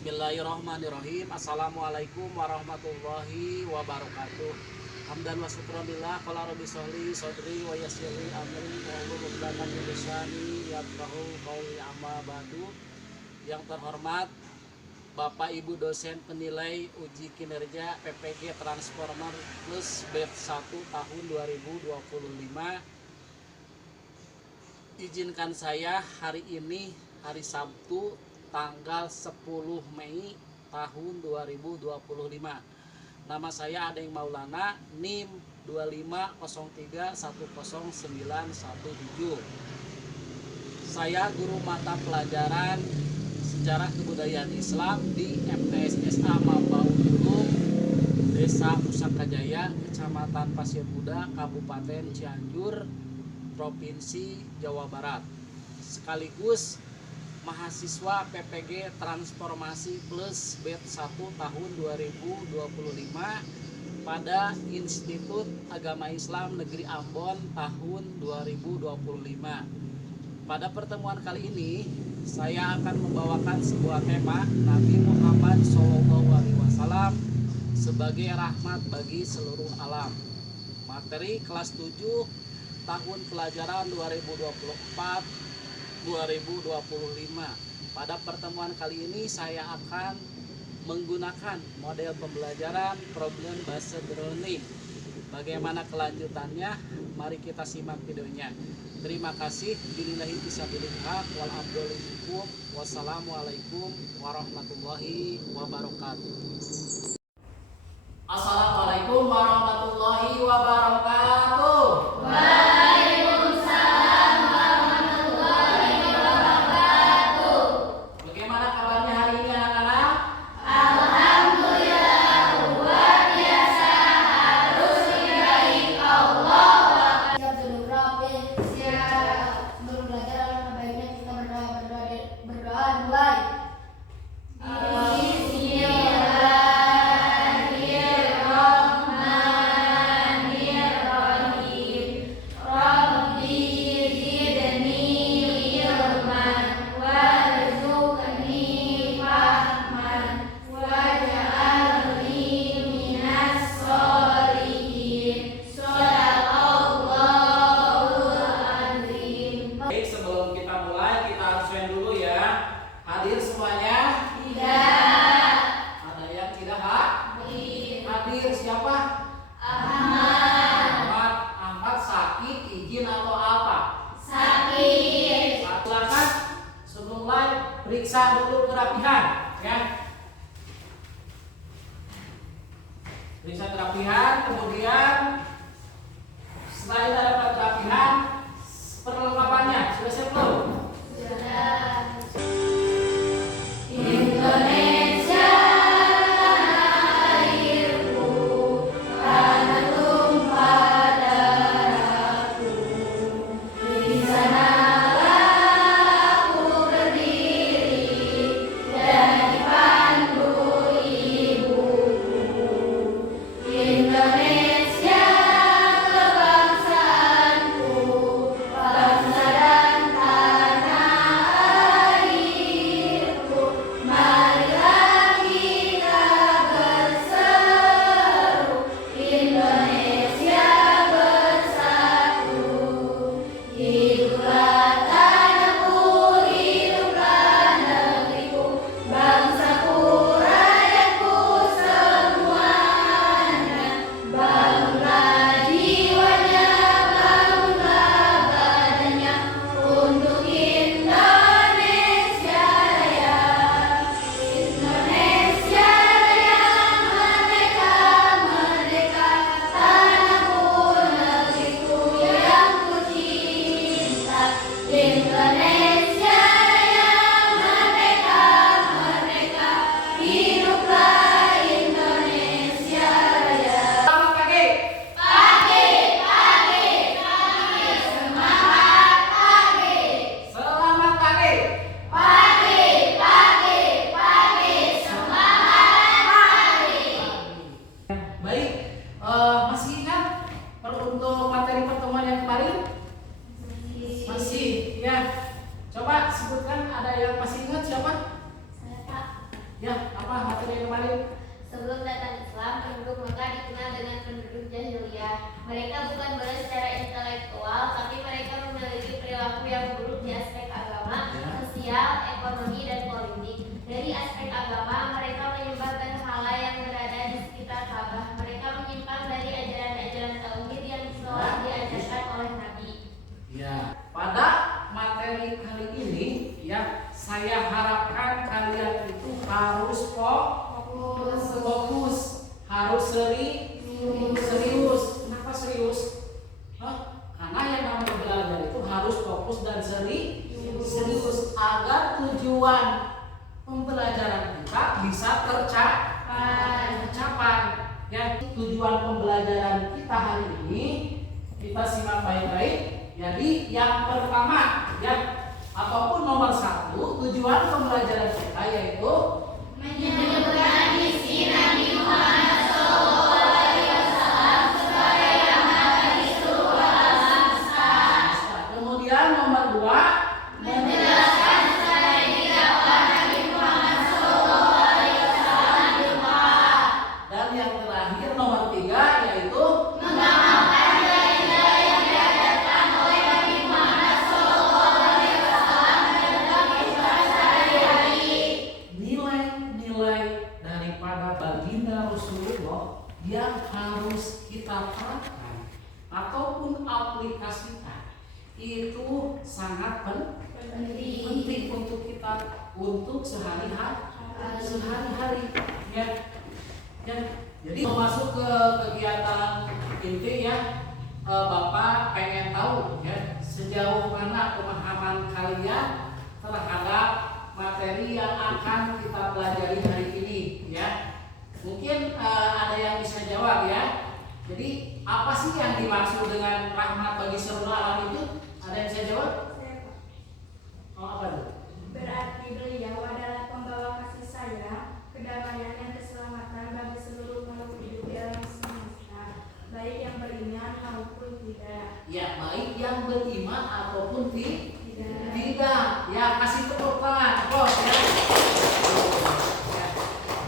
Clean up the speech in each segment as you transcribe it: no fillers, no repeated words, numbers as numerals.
Bismillahirrahmanirrahim. Assalamualaikum warahmatullahi wabarakatuh. Hamdan wa syukranillah qala rabbi sholli sodri wa yassirli amri wa hlul 'uqdatam min lisani yafqahu qawli amma ba'du. Yang terhormat Bapak Ibu dosen penilai uji kinerja PPG Transformer Plus batch 1 tahun 2025. Izinkan saya hari ini hari Sabtu tanggal 10 Mei tahun 2025. Nama saya Adeng Maulana, NIM 250310917. Saya guru mata pelajaran Sejarah Kebudayaan Islam di MTSSA Mambaul Ulum, Desa Pusaka Jaya, Kecamatan Pasir Kuda, Kabupaten Cianjur, Provinsi Jawa Barat. Sekaligus mahasiswa PPG Transformasi Plus batch 1 tahun 2025 pada Institut Agama Islam Negeri Ambon tahun 2025. Pada pertemuan kali ini saya akan membawakan sebuah tema Nabi Muhammad SAW sebagai rahmat bagi seluruh alam. Materi kelas 7 tahun pelajaran 2024-2025. Pada pertemuan kali ini saya akan menggunakan model pembelajaran problem based learning. Bagaimana kelanjutannya? Mari kita simak videonya. Terima kasih. Billahi fisabilillah wal abdul minkum. Wassalamualaikum warahmatullahi wabarakatuh. Assalamualaikum warahmatullahi wabarakatuh. Hadir semuanya? Tidak. Ada yang tidak hadir? Siapa? Ahmad. Ahmad sakit, izin atau apa? Sakit. Silakan sebelum mulai periksa dulu kerapihan, ya. Periksa kerapihan, kemudian setelah kita dapat kerapihan, perlengkapannya sudah siap belum? Sudah. Indonesia kebangsaan Ya, apa materi yang kemarin? Sebelum datang Islam, penduduk Mekah dikenal dengan penduduk jahiliyah. Mereka bukan boleh secara intelektual, tapi mereka memiliki perilaku yang buruk di aspek agama, sosial, ekonomi, dan politik. Dari aspek agama, mereka menyembah berhala yang berada di sekitar Ka'bah. Mereka menyimpang dari ajaran-ajaran tauhid yang telah diajarkan oleh Nabi. Ya, pada materi kali ini ya, saya harapkan kalian itu harus fokus, harus serius. Kenapa serius? Karena yang namanya belajar itu harus fokus dan serius agar tujuan pembelajaran kita bisa tercapai. Ya, tujuan pembelajaran kita hari ini kita simak baik-baik. Jadi yang pertama ya, ataupun nomor 1, tujuan pembelajaran kita yaitu menyebutkan misi Nabi Muhammad SAW sebagai rahmat bagi seluruh alam semesta. Kemudian nomor 2, menjelaskan strategi dakwah Nabi Muhammad SAW di Mekah. Dan yang terakhir nomor 3 yaitu mengamalkan nilai-nilai yang diajarkan oleh Nabi Muhammad SAW dalam kehidupan sehari-hari. nilai-nilai daripada baginda Rasulullah yang harus kita terapkan ataupun aplikasikan itu sangat penting untuk kita untuk sehari-hari ya. Jadi masuk ke kegiatan inti ya, Bapak pengen tahu ya sejauh mana pemahaman kalian terhadap materi yang akan kita pelajari hari ini ya. Mungkin ada yang bisa jawab ya. Jadi apa sih yang dimaksud dengan rahmat bagi seluruh alam itu? Ada yang bisa jawab? Apa itu? Berarti beliau adalah pembawa kasih sayang, kedamaian dan keselamatan bagi seluruh makhluk hidup di alam semesta, baik yang beriman maupun tidak. Ya, baik yang beriman ataupun Tidak. tidak. Ya, kasih tepuk tangan. Bos ya. Ya.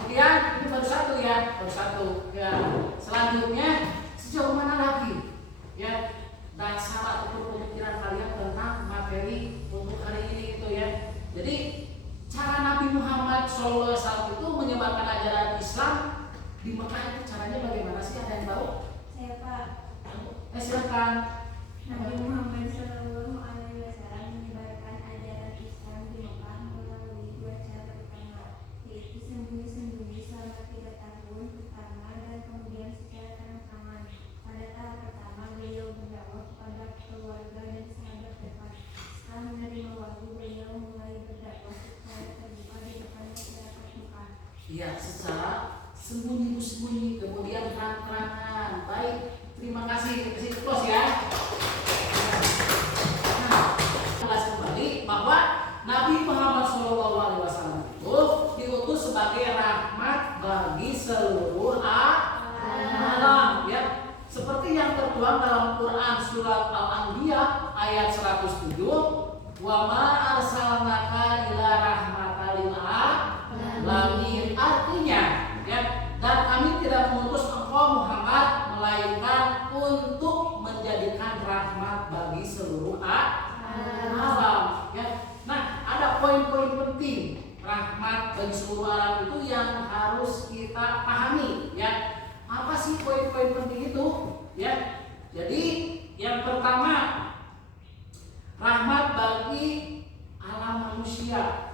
Kemudian ini baru satu ya, Ya. Selanjutnya sejauh mana lagi? Ya, dasar ataupun pemikiran kalian tentang materi untuk hari ini gitu ya. Jadi cara Nabi Muhammad SAW itu menyebarkan ajaran Islam di Mekah itu caranya bagaimana sih? Ada yang tahu? Saya Pak, Silakan. Nabi Muhammad SAW menyebarkan ajaran Islam di Mekah melalui 2 cara utama, yaitu sembunyi-sembunyi selama 3 tahun pertama dan kemudian secara terang-terangan. Pada tahap pertama beliau berdakwah kepada keluarga dan sahabat dekat. Setelah menerima wahyu, beliau mulai berdakwah secara terbuka di depan masyarakat Mekah. Iya, secara sembunyi-sembunyi kemudian terang-terangan. Baik, terima kasih. Kasih close ya. Nah, jelas kembali bahwa Nabi Muhammad SAW itu diutus sebagai rahmat bagi seluruh alam ya. Seperti yang tertuang dalam Quran surat Al-Anbiya ayat 107, wa ma arsalnaka ila rahmatan lil alamin. Artinya ya, dan kami tidak mengutus engkau Muhammad melainkan untuk menjadikan rahmat bagi seluruh alam ya. Nah, ada poin-poin penting rahmat bagi seluruh alam itu yang harus kita pahami ya. Apa sih poin-poin penting itu ya? Jadi yang pertama, rahmat bagi alam manusia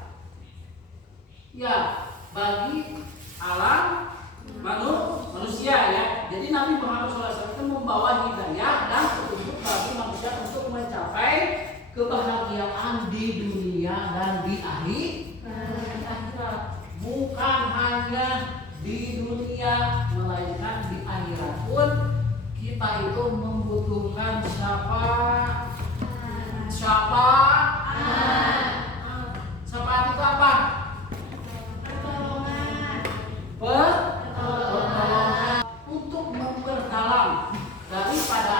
ya, bagi alam manusia ya. Jadi Nabi Muhammad SAW itu membawa hidayah dan petunjuk bagi manusia untuk mencapai kebahagiaan di dunia dan di akhirat. Bukan hanya di dunia, melainkan di akhirat pun kita itu membutuhkan syafaat itu apa? Pertolongan untuk memperdalam daripada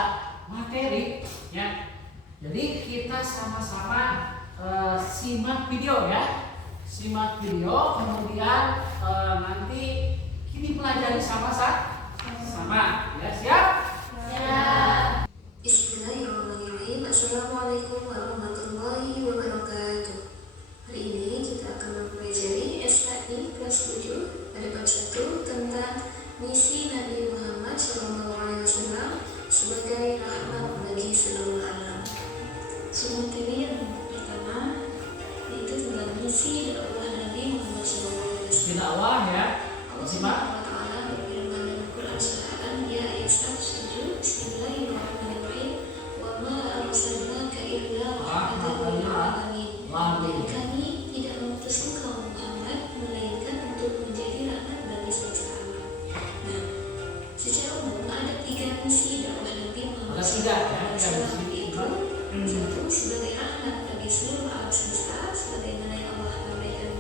materi ya. Jadi kita sama-sama simak video ya. Simak video kemudian setuju pada bab 1 tentang misi Nabi Muhammad SAW sebagai rahmat bagi seluruh alam. So, materi yang pertama yaitu tentang misi dakwah Nabi Muhammad SAW. Dakwah ya. Allah Simak. Subhanahu wa Ta'ala berfirman dalam Quran surah Al-Anbiya ayat 107, Bismillahirrahmanirrahim, wa ma arsalnaka illa rahmatan lil alamin. Dan kami tidak mengutus engkau Muhammad melainkan untuk menjadi rahmat bagi semesta alam. Nah, secara umum ada 3 misi dakwah Nabi Muhammad SAW, yaitu 1 sebagai rahmat bagi seluruh alam semesta sebagaimana yang Allah sampaikan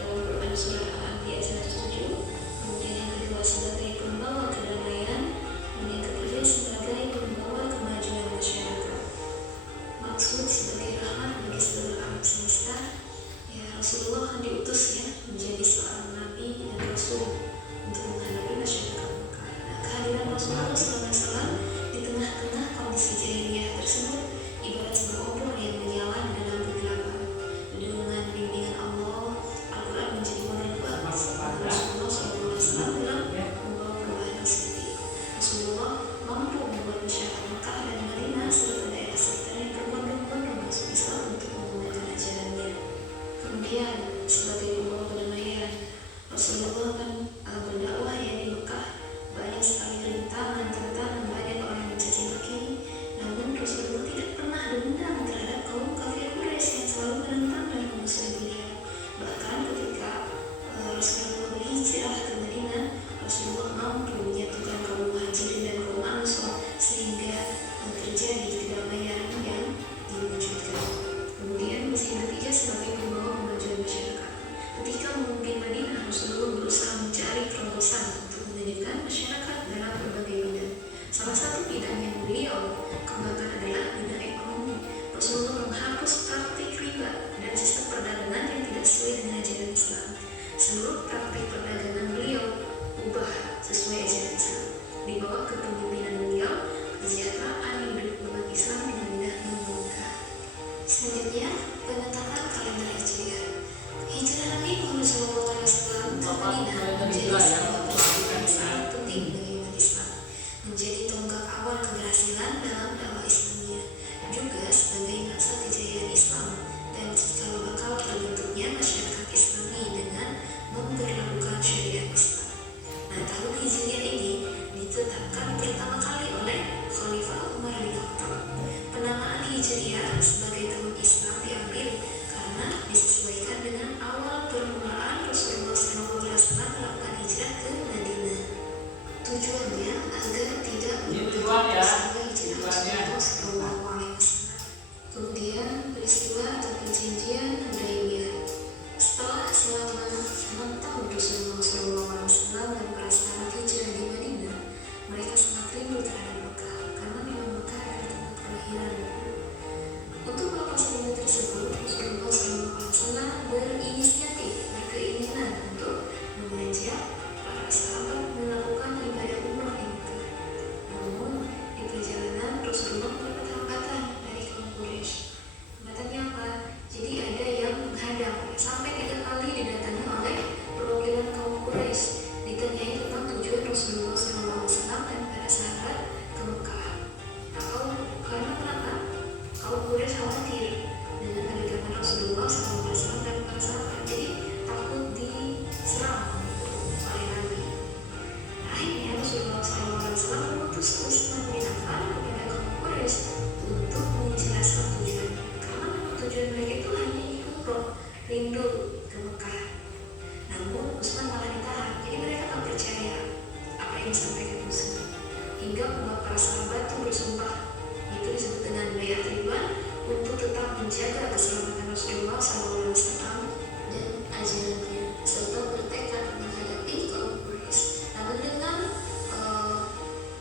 dalam Quran surah Al-Anbiya ayat 107. Kemudian yang kedua sebagai pembawa kedamaian, dan yang ketiga sebagai pembawa kemajuan masyarakat. Maksud sebagai rahmat bagi seluruh alam semesta, ya Rasulullah kan diutus ya menjadi seorang nabi dan rasul untuk menghadapi masyarakat Mekah. Nah, kehadiran Rasulullah SAW di tengah-tengah kondisi jahiliyah tersebut ibarat sebuah obor yang menyala di dalam kegelapan. Dengan bimbingan Allah, Al-Quran menjadi penerbang. Rasulullah SAW membawa perubahan tersebut. Rasulullah mampu membuat masyarakat Mekah dan Madinah serta daerah sekitar yang berbondong-bondong masuk Islam untuk menggunakan ajarannya. Kemudian sebagai pembawa kedamaian, Rasulullah kan berdakwah ya di Mekah. Banyak sekali rintangan, banyak orang yang mencaci maki. Namun Rasulullah tidak pernah dendam terhadap kaum kafir Quraisy yang selalu menentang dan memusuhi beliau. Bahkan ketika Rasulullah berhijrah ke Madinah, Rasulullah mampu menyatukan kaum Muhajirin dan kaum Ansor sehingga terjadi kedamaian yang diwujudkan. Kemudian misi yang ketiga sebagai pembawa kemajuan masyarakat. Ketika memimpin Madinah, Rasulullah berusaha mencari terobosan untuk memajukan masyarakat dalam berbagai bidang. Salah satu bidang yang beliau kembangkan adalah bidang ekonomi. Rasulullah menghapus praktik riba dan sistem perdagangan yang tidak sesuai dengan ajaran Islam. Seluruh praktik perdagangan beliau ubah sesuai ajaran Islam. Di bawah kepemimpinan beliau, kesejahteraan hidup umat Islam dengan mudah membengkak. Selanjutnya, penetapan kalender Hijriah. Hijrah Nabi Muhammad SAW ke Madinah menjadi sebuah peristiwa yang sangat penting bagi umat Islam, menjadi tonggak awal keberhasilan dalam dakwah Islamiyah, juga sebagai masa kejayaan Islam dan cikal bakal terbentuknya masyarakat Islami dengan memperlakukan syariat Islam. Nah, tahun Hijriah ini ditetapkan pertama kali oleh Khalifah Umar bin Khattab. Penamaan Hijriah sebagai tahun Islam diambil karena disesuaikan dengan awal permulaan Rasulullah SAW melakukan hijrah ke Madinah. Tujuannya agar tidak menyebabkan hijrah Rasulullah SAW. Kemudian peristiwa atau perjanjian Hudaybiyah. Setelah selama 6 tahun Rasulullah SAW dan para sahabat hijrah di Madinah, mereka sangat rindu terhadap Mekah karena memang Mekah adalah tempat kelahiran. Untuk melepas rindu tersebut, Rasulullah SAW berkeinginan untuk mengajak para sahabat melakukan ibadah umrah di Mekah. Namun di perjalanan Rasulullah mendapat hambatan dari kaum Quraisy. Hambatannya apa? Jadi ada yang menghadang sampai 3 kali didatangi oleh perwakilan kaum Quraisy, ditanyai tentang tujuan Rasulullah SAW dan para sahabat ke Mekah. Karena kenapa? Kaum Quraisy khawatir dengan kedatangan Rasulullah SAW dan para sahabat, jadi takut diserang oleh Nabi. Akhirnya Rasulullah SAW mengutus Utsman bin Affan kepada kaum Quraisy untuk menjelaskan tujuan. Karena memang tujuan mereka itu hanya umroh, rindu ke Mekah. Namun Utsman malah ditahan, jadi mereka tak percaya apa yang disampaikan Utsman. Hingga membuat para sahabat itu bersumpah, itu disebut dengan bayat ridwan, untuk tetap menjaga keselamatan Rasulullah SAW dan ajarannya, serta bertekad menghadapi kaum Quraisy. Namun dengan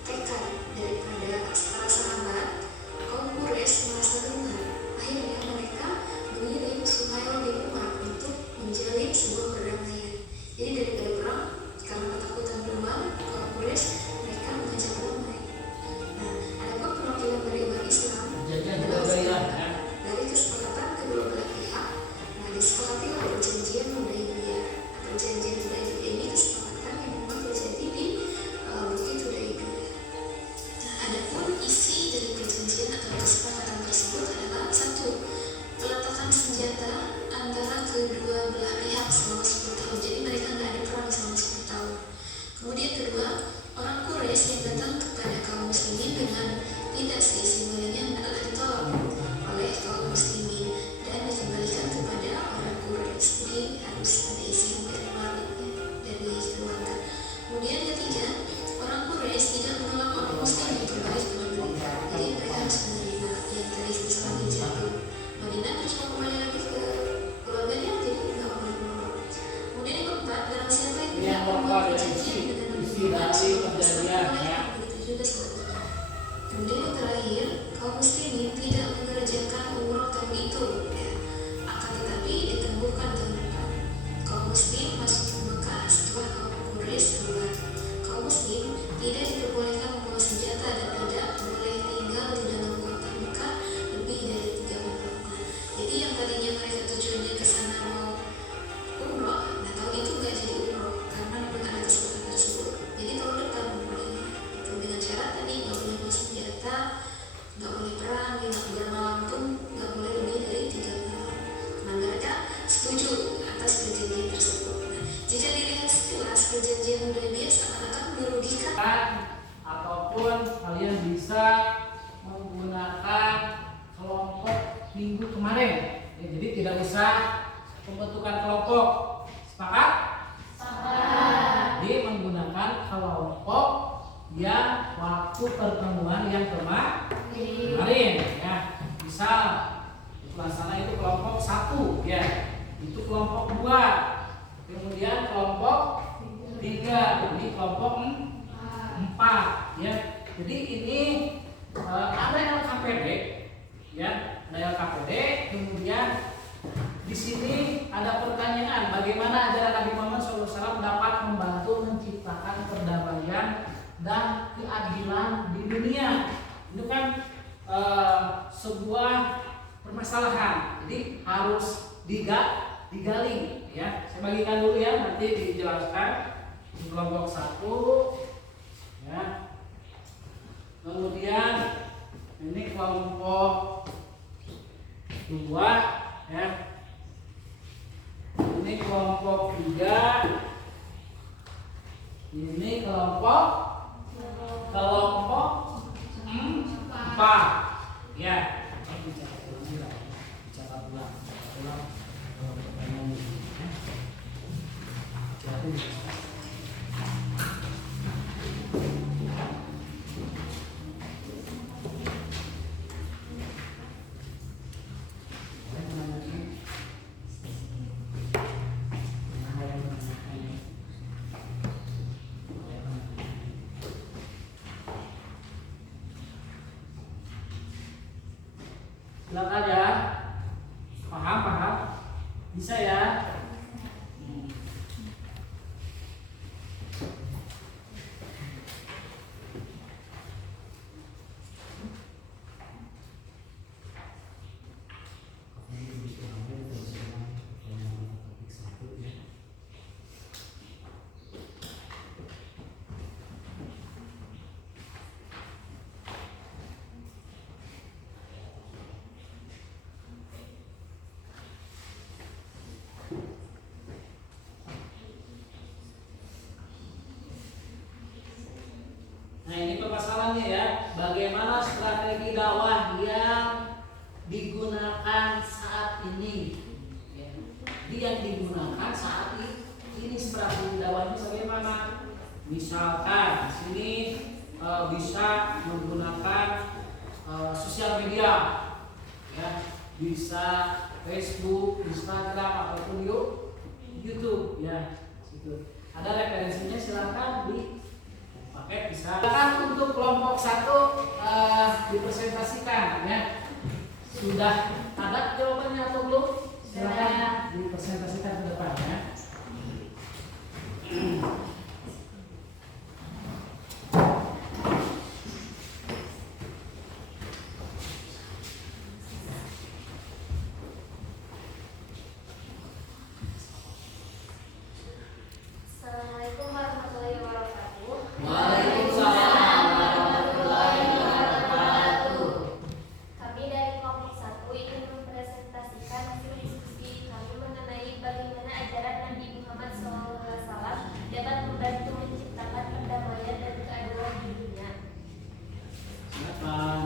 tekad daripada para sahabat, kaum Quraisy merasa gentar. Akhirnya mereka mengirim Suhail bin Umar untuk menjalin sebuah perdamaian. Jadi daripada perang, karena ketakutan duluan kaum Quraisy, mereka mengajak damai. Nah, ada pun perwakilan dari umat Islam dari kesepakatan kedua belah pihak. Nah, perjanjian ya. Begitu juga sebaliknya. Kemudian yang terakhir, kaum muslimin tidak mengerjakan umroh tahun itu ya. Akan tetapi ditangguhkan tahun depan. Kaum muslim masuk ke Mekah setelah kaum Quraisy keluar. Kaum muslim tidak diperbolehkan membawa senjata dan tidak boleh tinggal di dalam kota Mekah lebih dari 3 bulan. Jadi yang tadinya mereka tujuannya ke sana mau umroh, nah tahun itu nggak jadi umroh karena memang ada kesempatan tersebut. Jadi tahun depan bolehnya itu dengan syarat tadi nggak boleh bawa senjata, nggak boleh perang, di bulan malam pun nggak boleh lebih dari 3 bulan. Nah mereka setuju atas perjanjian tersebut. Nah, jika dilihat sekilas perjanjian Hudaybiyah seakan-akan merugikan ataupun kalian bisa menggunakan kelompok minggu kemarin ya, jadi tidak usah pembentukan kelompok. Sepakat? Jadi menggunakan kelompok yang waktu pertemuan yang kemarin ya. Misal pelaksana itu kelompok 1 ya, itu kelompok 2, kemudian kelompok 3, ini kelompok 4 ya. Jadi ini ada LKPD ya, ada LKPD. Kemudian di sini ada pertanyaan, bagaimana ajaran Nabi Muhammad SAW dapat membantu menciptakan perdamaian dan keadilan di dunia. Itu kan sebuah permasalahan, jadi harus digali ya. Saya bagikan dulu ya, nanti dijelaskan. Kelompok 1 ya, kemudian ini kelompok 2 ya, ini kelompok 3, ini kelompok 4 ya. Silakan ya. Paham? Bisa ya? Nah ini permasalahannya ya, bagaimana strategi dakwah yang digunakan saat ini ya. Yang digunakan saat ini strategi dakwahnya bagaimana? Misalkan di sini bisa menggunakan sosial media ya, bisa Facebook, Instagram ataupun YouTube ya. Situ ada referensinya, silahkan dipakai. Bisa kan untuk kelompok 1 dipresentasikan ya. Sudah ada jawabannya atau belum? Silahkan dipresentasikan ke depan ya. Assalamualaikum warahmatullahi wabarakatuh. Waalaikumsalam warahmatullahi wabarakatuh. Kami dari kelompok 1 ingin mempresentasikan hasil diskusi kami mengenai bagaimana ajaran Nabi Muhammad SAW dapat membantu menciptakan perdamaian dan keadilan di dunia. Silakan.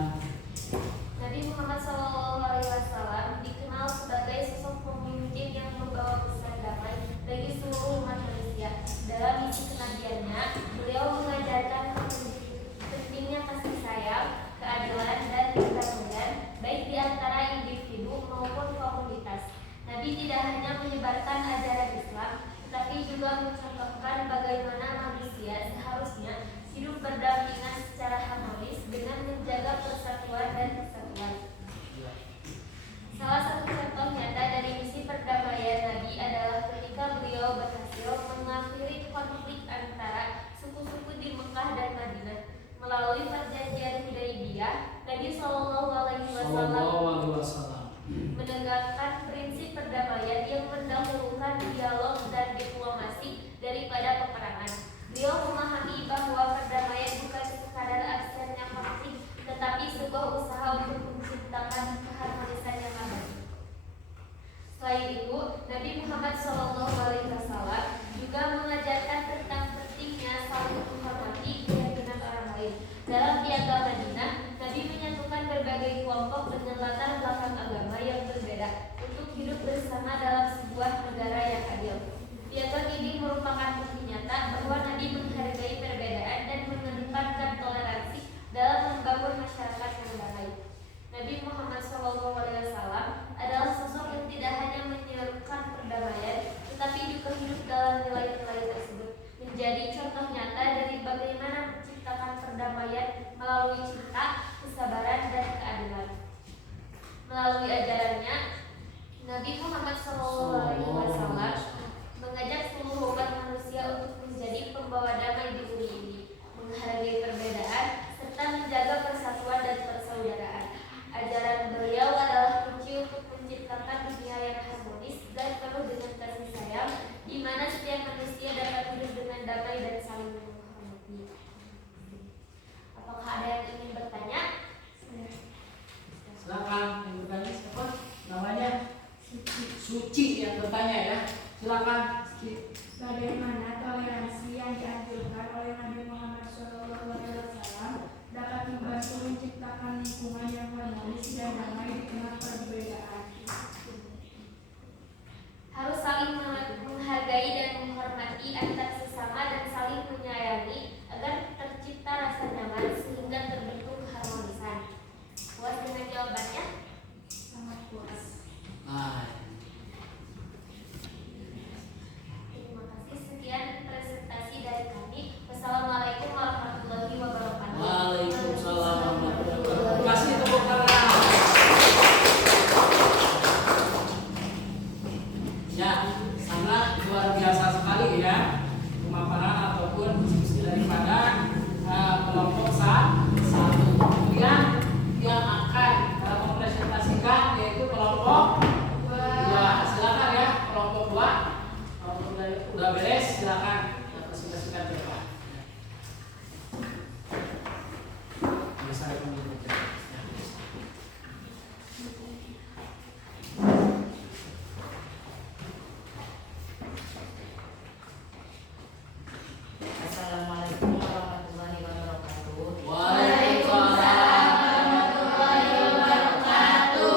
Nabi Muhammad SAW dikenal sebagai sosok pemimpin yang membawa pesan damai bagi seluruh umat manusia. Dalam misi kenabiannya, beliau mengajarkan pentingnya kasih sayang, keadilan, dan perdamaian baik di antara individu maupun komunitas. Nabi tidak hanya menyebarkan ajaran Islam, tetapi juga mencontohkan bagaimana manusia manusia seharusnya hidup berdampingan secara harmonis dengan menjaga persatuan dan kesatuan. Salah satu contoh nyata dari misi perdamaian Nabi adalah ketika beliau berhasil mengakhiri konflik antara suku-suku di Mekah dan Madinah. Melalui perjanjian Hudaybiyah, Nabi Shallallahu Alaihi Wasallam menegakkan prinsip perdamaian yang mendahulukan dialog dan diplomasi daripada peperangan. Beliau memahami bahwa perdamaian bukan sekadar absennya konflik, tetapi sebuah usaha untuk menciptakan keharmonisan yang abadi. Selain itu, Nabi Muhammad SAW juga mengajarkan tentang pentingnya saling menghormati keyakinan orang lain. Dalam Piagam Madinah, Nabi menyatukan berbagai kelompok dengan latar belakang agama yang berbeda untuk hidup bersama dalam sebuah negara yang adil. Piagam ini merupakan bukti nyata bahwa Nabi menghargai perbedaan dan mengedepankan toleransi dalam membangun masyarakat yang damai. Nabi Muhammad SAW adalah sosok yang tidak hanya menyerukan perdamaian, tetapi juga hidup dalam nilai-nilai tersebut, menjadi contoh nyata dari bagaimana menciptakan perdamaian melalui cinta, kesabaran, dan keadilan. Melalui ajarannya, Nabi Muhammad SAW mengajak seluruh umat manusia untuk menjadi pembawa damai di bumi ini, menghargai perbedaan, serta menjaga persatuan dan persaudaraan. Ajaran beliau adalah kunci untuk menciptakan dunia yang harmonis dan penuh dengan kasih sayang, di mana setiap manusia dapat hidup dengan damai dan saling menghormati. Apakah ada yang ingin bertanya? Silakan yang bertanya siapa? Namanya Suci yang bertanya ya. Silakan. Bagaimana toleransi yang dianjurkan oleh Nabi Muhammad SAW dapat membantu menciptakan lingkungan yang harmonis dan damai di tengah perbedaan? Harus saling menghargai dan menghormati antar sesama dan saling menyayangi agar tercipta rasa nyaman sehingga terbentuk keharmonisan. Puas dengan jawabannya? Sangat puas. Nah, Terima kasih. Sekian presentasi dari kami. Wassalamualaikum warahmatullahi wabarakatuh. Waalaikumsalam warahmatullahi wabarakatuh. Kasih tepuk tangan. Ya, sangat luar biasa sekali ya pemaparan ataupun diskusi daripada kelompok satu. Kemudian yang akan mempresentasikan yaitu kelompok dua. Silakan ya kelompok dua. Kalau udah beres silakan presentasikan ke depan. Bisa dilanjutkan. Assalamualaikum warahmatullahi wabarakatuh. Waalaikumsalam warahmatullahi wabarakatuh.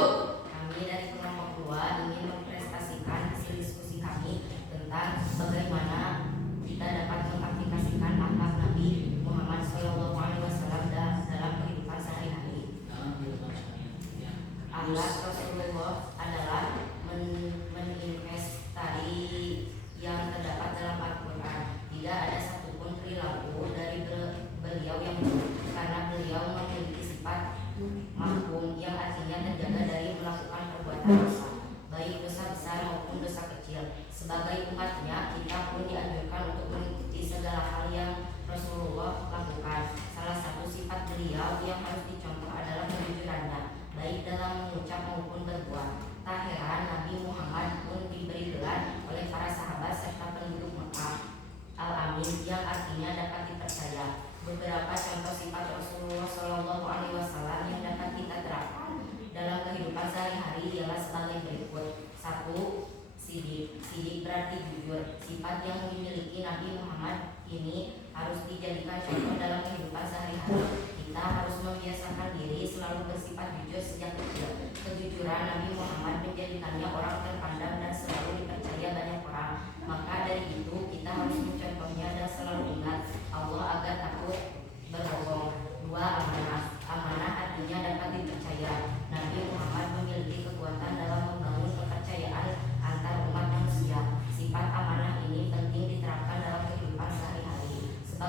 Kami dari kelompok 2 ingin mempresentasikan hasil diskusi kami tentang bagaimana kita dapat mengaplikasikan akhlak Nabi Muhammad SAW dalam kehidupan sehari-hari. Akhlak Rasulullah adalah meninvestari yang terdapat dalam Al-Quran. Tidak ada satupun perilaku dari beliau yang buruk, karena beliau memiliki sifat mahkum yang artinya terjaga dari melakukan perbuatan dosa, baik dosa besar maupun dosa kecil. Sebagai umatnya, kita pun dianjurkan untuk mengikuti segala hal yang Rasulullah lakukan. Salah satu sifat beliau yang harus dicontoh adalah kejujurannya, baik dalam mengucap maupun berbuat. Tak heran Nabi Muhammad pun diberi gelar oleh para sahabat serta penduduk Mekah Al-Amin, yang artinya dapat dipercaya. Beberapa contoh sifat Rasulullah SAW yang dapat kita terapkan dalam kehidupan sehari-hari ialah sebagai berikut. 1. Sidik. Sidik berarti jujur. Sifat yang dimiliki Nabi Muhammad ini harus dijadikan contoh dalam kehidupan sehari-hari. Kita harus membiasakan diri selalu bersifat jujur sejak kecil. Kejujuran Nabi Muhammad menjadikannya orang terpandang dan selalu dipercaya banyak orang. Maka dari itu kita harus mencontohnya dan selalu ingat Allah agar takut berbohong. 2. Amanah. Amanah artinya dapat dipercaya. Nabi Muhammad memiliki kekuatan dalam membangun kepercayaan antar umat manusia. Sifat amanah ini penting diterapkan dalam kehidupan sehari-hari. Sebab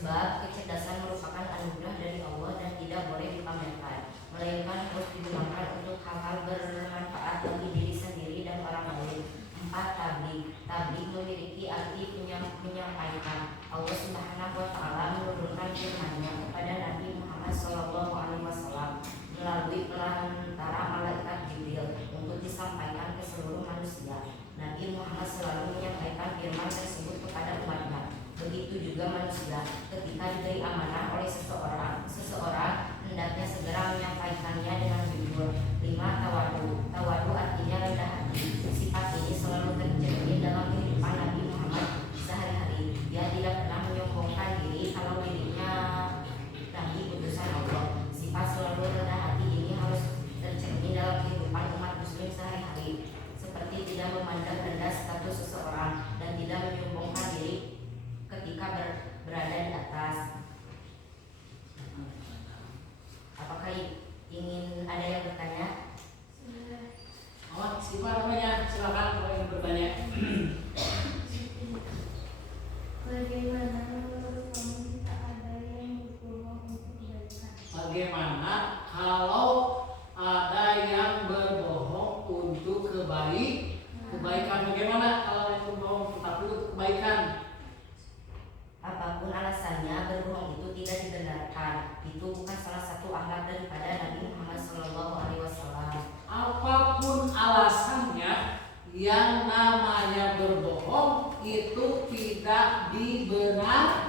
Sebab kecerdasan merupakan anugerah dari Allah dan tidak boleh dipamerkan, melainkan harus digunakan untuk hal-hal bermanfaat bagi diri sendiri dan orang lain. 4. Tabligh. Tabligh memiliki arti menyampaikan. Allah Subhanahu wa taala menurunkan firman-Nya kepada Nabi Muhammad SAW melalui perantara malaikat Jibril untuk disampaikan ke seluruh manusia. Nabi Muhammad selalu menyampaikan firman tersebut kepada umatnya. Begitu juga manusia, ketika diberi amanah oleh seseorang hendaknya segera menyampaikannya dengan jujur. 5. Tawadu. Tawadu artinya rendah hati. Sifat ini selalu tercermin dalam kehidupan Nabi Muhammad sehari-hari. Dia tidak pernah menyombongkan diri kalau dirinya Nabi utusan Allah. Sifat selalu rendah hati ini harus tercermin dalam kehidupan umat muslim sehari-hari, seperti tidak memandang rendah status seseorang dan tidak menyombongkan diri ketika berada di atas. Apakah ingin ada yang bertanya? Oh, siapa namanya? Silakan kalau ingin bertanya. Bagaimana menurut kamu jika ada yang berbohong untuk kebaikan? Bagaimana kalau ada yang berbohong untuk kebaikan? Bagaimana kalau yang berbohong tapi untuk kebaikan? Apapun alasannya, berbohong itu tidak dibenarkan. Itu bukan salah satu akhlak daripada Nabi Muhammad SAW. Apapun alasannya, yang namanya berbohong itu tidak dibenarkan.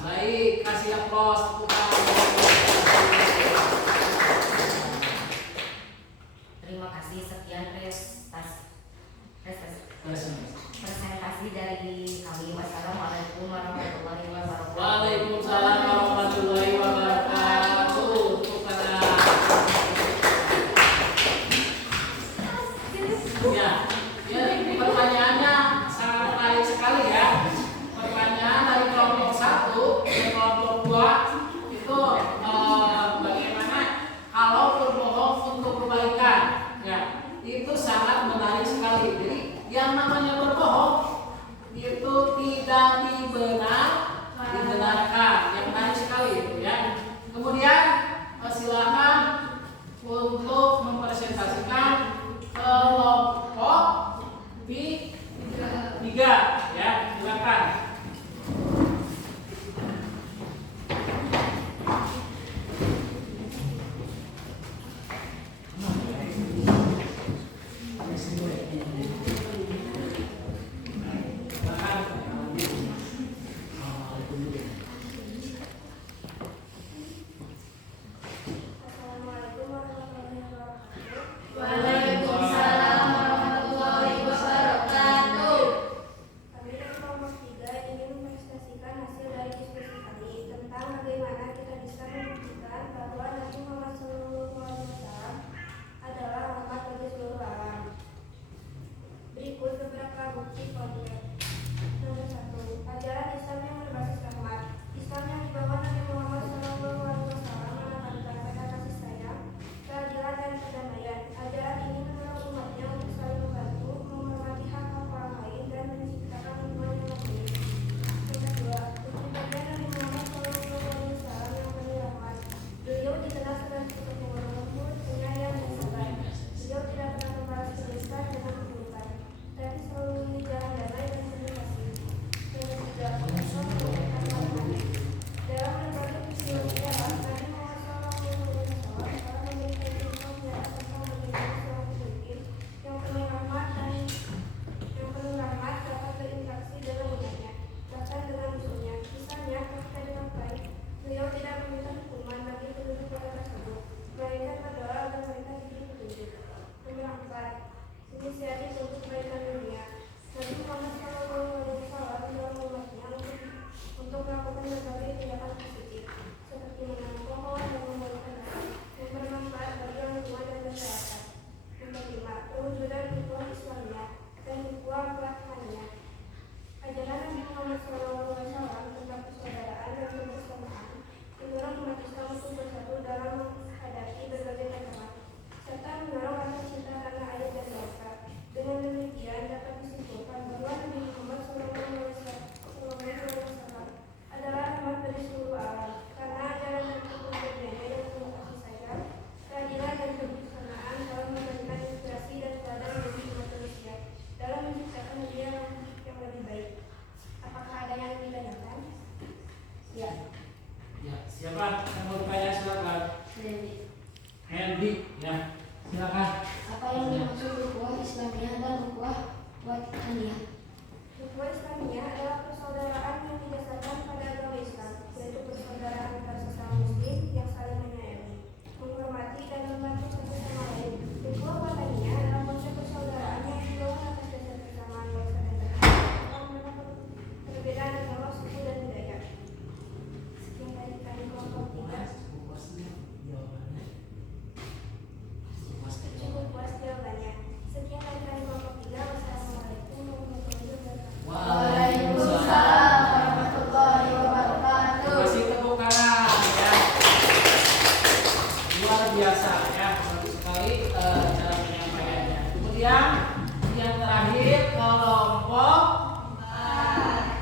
Baik, kasih aplaus bukan. Terima kasih. Sekian presentasi dari kami. Wassalamualaikum warahmatullahi wabarakatuh. Waalaikumsalam warahmatullahi wabarakatuh. Ya, jadi pertanyaannya sangat menarik sekali ya. Pertanyaan dari kelompok 1 dan kelompok 2 itu bagaimana kalau berbohong untuk kebaikan? Ya, itu sangat menarik sekali. Jadi yang namanya berbohong itu tidak dibenarkan. Yang menarik sekali itu ya. Kemudian silakan untuk mempresentasikan kelompok 3 ya, silakan. Assalamualaikum warahmatullahi wabarakatuh. Waalaikumsalam warahmatullahi wabarakatuh. Kami dari kelompok 3 ingin mempresentasikan hasil dari diskusi kami tentang bagaimana kita bisa membuktikan bahwa Nabi Muhammad SAW adalah rahmat bagi seluruh alam. Berikut beberapa bukti konkret. Nomor 1. Ajaran Islam yang berbasis rahmat. Islam yang dibawa Nabi Muhammad SAW menekankan pada kasih sayang, keadilan dan perdamaian. Ajaran ini mendorong umatnya untuk saling membantu, menghormati hak-hak orang lain, dan menciptakan lingkungan yang baik. Yang kedua, bukti bagian Nabi Muhammad SAW yang penuh rahmat. Beliau dikenal sebagai sosok yang lembut, penyayang, dan sabar. Beliau tidak pernah membalas kebaikan dengan keburukan, tapi selalu memilih jalan damai dan penuh kasih. Yang ketiga, Islam memberikan manfaat. Dalam berbagai peristiwa sejarah, Nabi Muhammad SAW telah memberikan contoh nyata tentang bagaimana seorang pemimpin yang penuh rahmat dapat berinteraksi dengan umatnya, bahkan dengan musuhnya. Misalnya, ketika dengan baik, beliau tidak meminta hukuman bagi penduduk kota tersebut, melainkan berdoa agar mereka diberi petunjuk. Nomor 4. Inisiatif untuk kebaikan dunia. Nabi Muhammad SAW mendorong umatnya untuk melakukan berbagai tindakan positif, seperti menanam pohon dan membagikan daun, yang bermanfaat bagi lingkungan dan masyarakat. Nomor 5. Perwujudan ukhuwah Islamiyah dan ukhuwah pelaksananya. Ajaran Nabi Muhammad SAW tentang persaudaraan dan kebersamaan mendorong umat Islam untuk bersatu dalam menghadapi berbagai tantangan, serta mendorong rasa cinta tanah air dan bangsa. Dengan Watania. Ukhuwah Islamiyah adalah persaudaraan yang didasarkan pada agama Islam, yaitu persaudaraan antar sesama muslim yang saling menyayangi, menghormati dan membantu satu sama lain. Ukhuwah Wataniyah adalah konsep persaudaraan yang dibangun atas dasar kesamaan bangsa dan negara, perbedaan agama, suku dan budaya. Sekian dari kelompok 3. Cukup puas jawabannya. Sekian dari kelompok 3. Wassalamualaikum warahmatullahi wabarakatuh. Waalaikumsalam warahmatullahi wabarakatuh. Kasih tepuk tangan ya. Luar biasa ya, bagus sekali cara penyampaiannya. Kemudian yang terakhir kelompok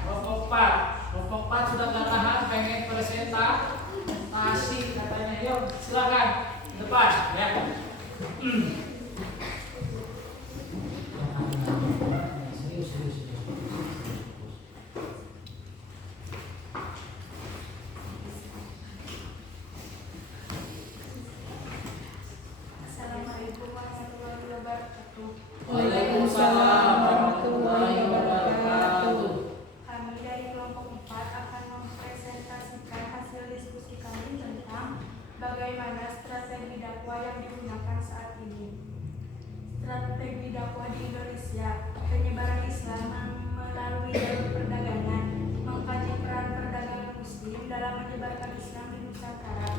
4. Kelompok 4 sudah gak tahan pengen presentasi katanya. Yuk silakan depan ya. Assalamualaikum warahmatullahi wabarakatuh. Waalaikumsalam warahmatullahi wabarakatuh. Kami dari kelompok 4 akan mempresentasikan hasil diskusi kami tentang bagaimana strategi dakwah yang digunakan saat ini. Strategi dakwah di Indonesia, penyebaran Islam melalui jalur perdagangan, mengkaji peran perdagangan muslim dalam menyebarkan Islam di Nusantara,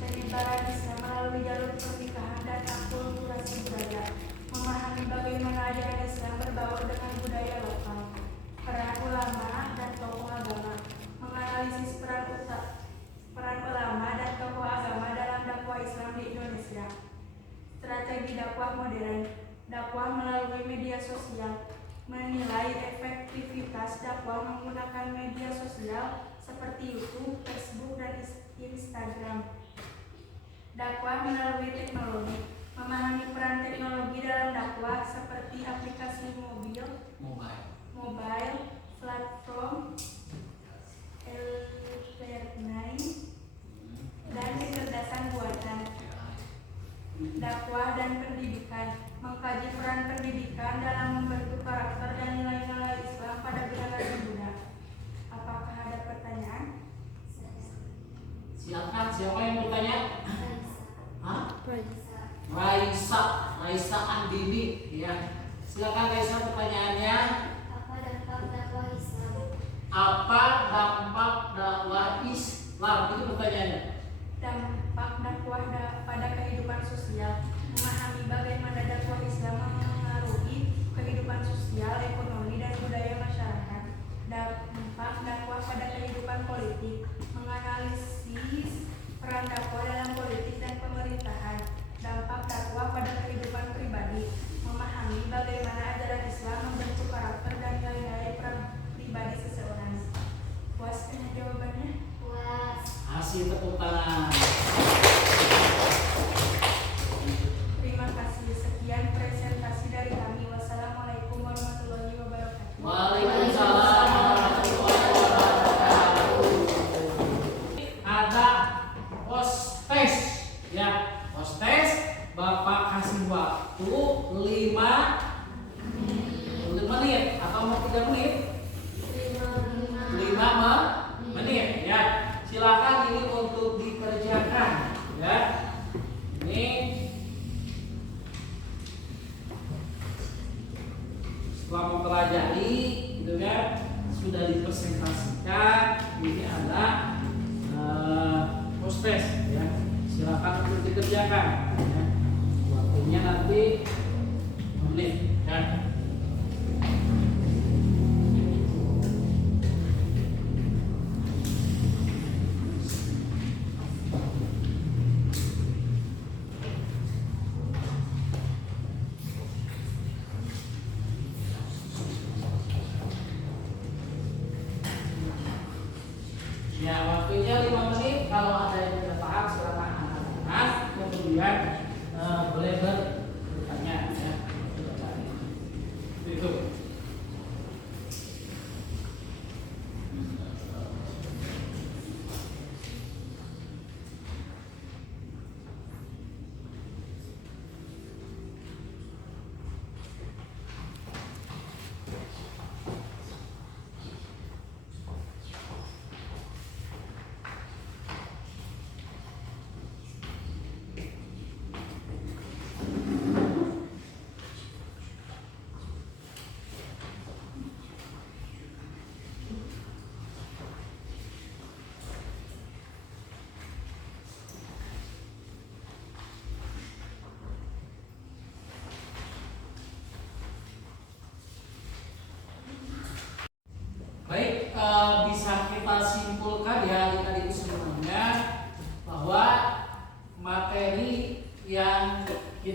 penyebaran Islam melalui jalur pernikahan dan akulturasi budaya, memahami bagaimana ajaran Islam berbaur dengan budaya lokal, peran ulama dan tokoh agama, menganalisis peran ulama dan tokoh agama dalam dakwah Islam di Indonesia. Strategi dakwah modern, dakwah melalui media sosial, menilai efektivitas dakwah menggunakan media sosial seperti YouTube, Facebook, dan Instagram. Dakwah melalui teknologi, memahami peran teknologi dalam dakwah seperti aplikasi mobile, platform, e-learning, dan kecerdasan buatan. Dakwah dan pendidikan, mengkaji peran pendidikan dalam membentuk karakter dan nilai-nilai Islam pada generasi muda. Apakah ada pertanyaan? Silakan, siapa yang bertanya? Hah? Raisa Andini ya. Silakan Raisa, pertanyaannya. Apa dampak dakwah Islam? Apa dampak dakwah Islam? Itu pertanyaannya. Dampak dakwah pada kehidupan sosial, memahami bagaimana dakwah Islam mengaruhi kehidupan sosial, ekonomi, dan budaya masyarakat. Dampak dakwah pada kehidupan politik, menganalisis peran dakwah dalam politik dan pemerintahan. Dampak dakwah pada kehidupan pribadi, memahami bagaimana ajaran Islam membentuk karakter dan nilai-nilai pribadi seseorang. Puas dengan jawabannya? Puas. Hasil tepuk tangan. Terima kasih. Sekian presentasi dari kami. Wassalamualaikum warahmatullahi wabarakatuh. Waalaikumsalam warahmatullahi wabarakatuh. Ada postes ya, postes. Bapak kasih waktu 5 menit atau mau 3 menit? 5 menit ya. Silakan ini untuk dikerjakan ya. Ini setelah mempelajari gitu kan, sudah dipresentasikan. Ini ada postes ya. Silakan untuk dikerjakan ya. Waktunya nanti menit ya. Ya, waktunya 5 menit. Kalau ada yang tidak paham silakan angkat tangan, kemudian boleh bertanya.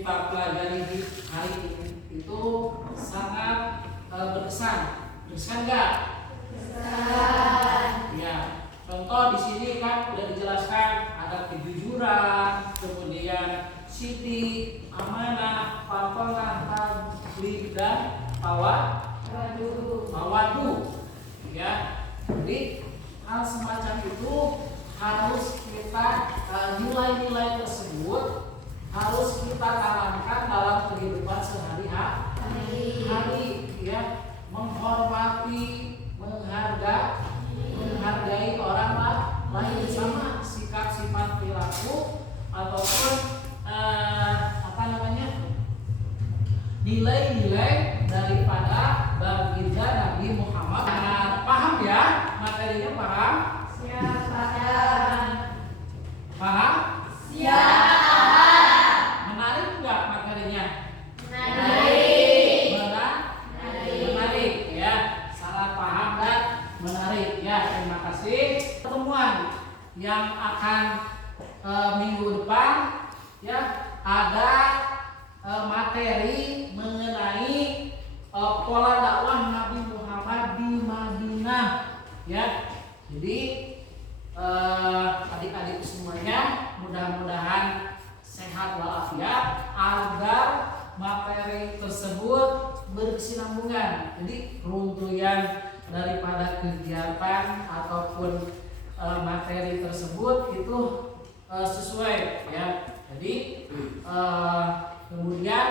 kita pelajari di hari ini itu sangat berkesan. Berkesan nggak? Ya, contoh di sini kan udah dijelaskan ada kejujuran, kemudian sidik, amanah, papalah, tabligh dan tawadu. Ya, jadi hal semacam itu harus kita nilai-nilai tersebut harus kita tanamkan dalam kehidupan sehari-hari, ya, menghormati, menghargai orang lain, sama sikap sifat perilaku ataupun nilai-nilai daripada baginda Nabi Muhammad. Paham ya materinya? Paham? Paham? Menarik nggak materinya? Menarik ya. Salah paham dan menarik ya. Terima kasih. Pertemuan yang akan minggu depan ya ada materi mengenai pola dakwah Nabi Muhammad di Madinah ya. Jadi adik-adik semuanya mudah-mudahan sehat walafiat agar materi tersebut berkesinambungan. Jadi runtuyan daripada kegiatan ataupun materi tersebut itu sesuai ya. Jadi kemudian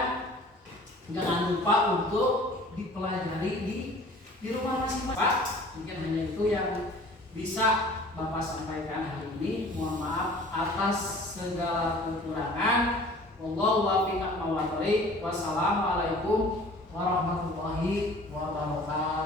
jangan lupa untuk dipelajari di rumah masing-masing. Mungkin hanya itu yang bisa Bapak sampaikan hari ini. Mohon maaf atas segala kekurangan. Wallahu a'lam bishawab. Wassalamualaikum warahmatullahi wabarakatuh.